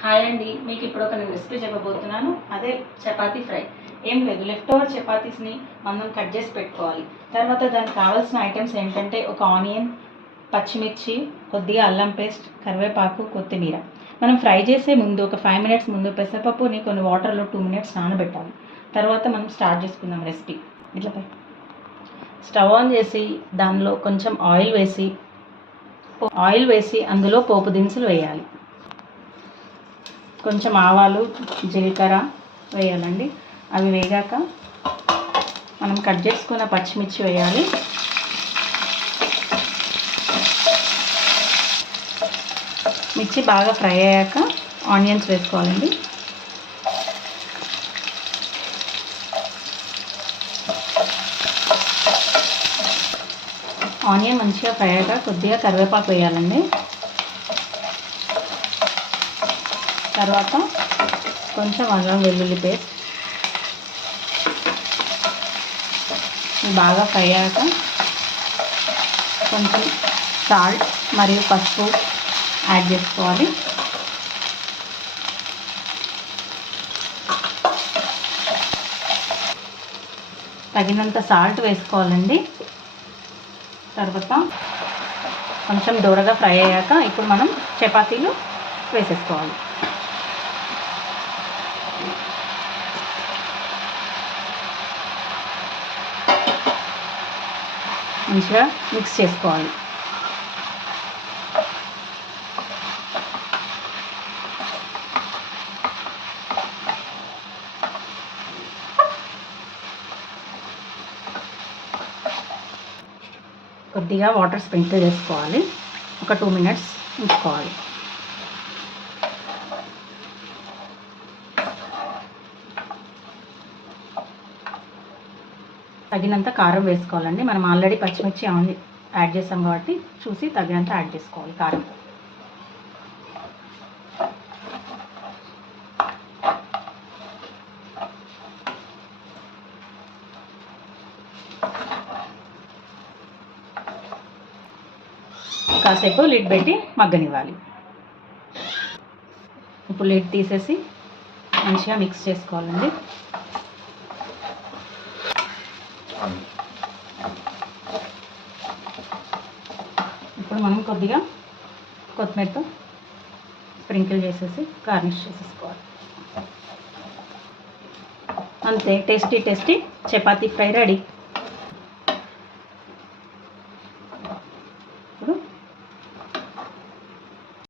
Hi అండి, మీకు ఇప్పుడు ఒక నేను రెసిపీ చెప్పబోతున్నాను. అదే చపాతీ ఫ్రై. ఏం లేదు, లెఫ్ట్ ఓవర్ చపాతీస్ని మనం కట్ చేసి పెట్టుకోవాలి. తర్వాత దానికి కావాల్సిన ఐటమ్స్ ఏంటంటే ఒక ఆనియన్, పచ్చిమిర్చి, కొద్దిగా అల్లం పేస్ట్, కరివేపాకు, కొత్తిమీర. మనం ఫ్రై చేసే ముందు ఒక 5 మినిట్స్ ముందు పెసరపప్పుని కొన్ని వాటర్లో 2 మినిట్స్ నానబెట్టాలి. తర్వాత మనం స్టార్ట్ చేసుకుందాం రెసిపీ. ఇట్లా స్టవ్ ఆన్ చేసి దానిలో కొంచెం ఆయిల్ వేసి అందులో పోపు దినుసులు వేయాలి. కొంచెం ఆవాలు, జీలకర్ర వేయాలండి. అవి వేగాక మనం కట్ చేసుకున్న పచ్చిమిర్చి వేయాలి. మిర్చి బాగా ఫ్రై అయ్యాక ఆనియన్స్ వేసుకోవాలండి. ఆనియన్ మంచిగా ఫ్రై అయ్యాక కొద్దిగా కరివేపాకు వేయాలండి. తర్వాత కొంచెం అల్లం వెల్లుల్లి పేస్ట్ బాగా ఫ్రై అయ్యాక కొంచెం సాల్ట్ మరియు పసుపు యాడ్ చేసుకోవాలి. తగినంత సాల్ట్ వేసుకోవాలండి. తర్వాత కొంచెం దూరగా ఫ్రై అయ్యాక ఇప్పుడు మనం చపాతీలు వేసేసుకోవాలి. మంచిగా మిక్స్ చేసుకోవాలి. కొద్దిగా వాటర్ స్ప్రింకిల్ చేసుకోవాలి. ఒక 2 మినిట్స్ ఉంచుకోవాలి. తగినంత కారం వేసుకోవాలండి. మనం ఆల్రెడీ పచ్చిమిర్చి యాడ్ చేసాం కాబట్టి చూసి తగినంత యాడ్ చేసుకోవాలి కారం. కాసేపు లిడ్ పెట్టి మగ్గనివ్వాలి. ఇప్పుడు లిడ్ తీసేసి మంచిగా మిక్స్ చేసుకోవాలండి. ఇప్పుడు మనం కొద్దిగా కొత్తిమీరతో స్ప్రింకిల్ చేసేసి గార్నిష్ చేసేసుకోవాలి. అంతే, టేస్టీ చపాతీ ఫ్రై రెడీ.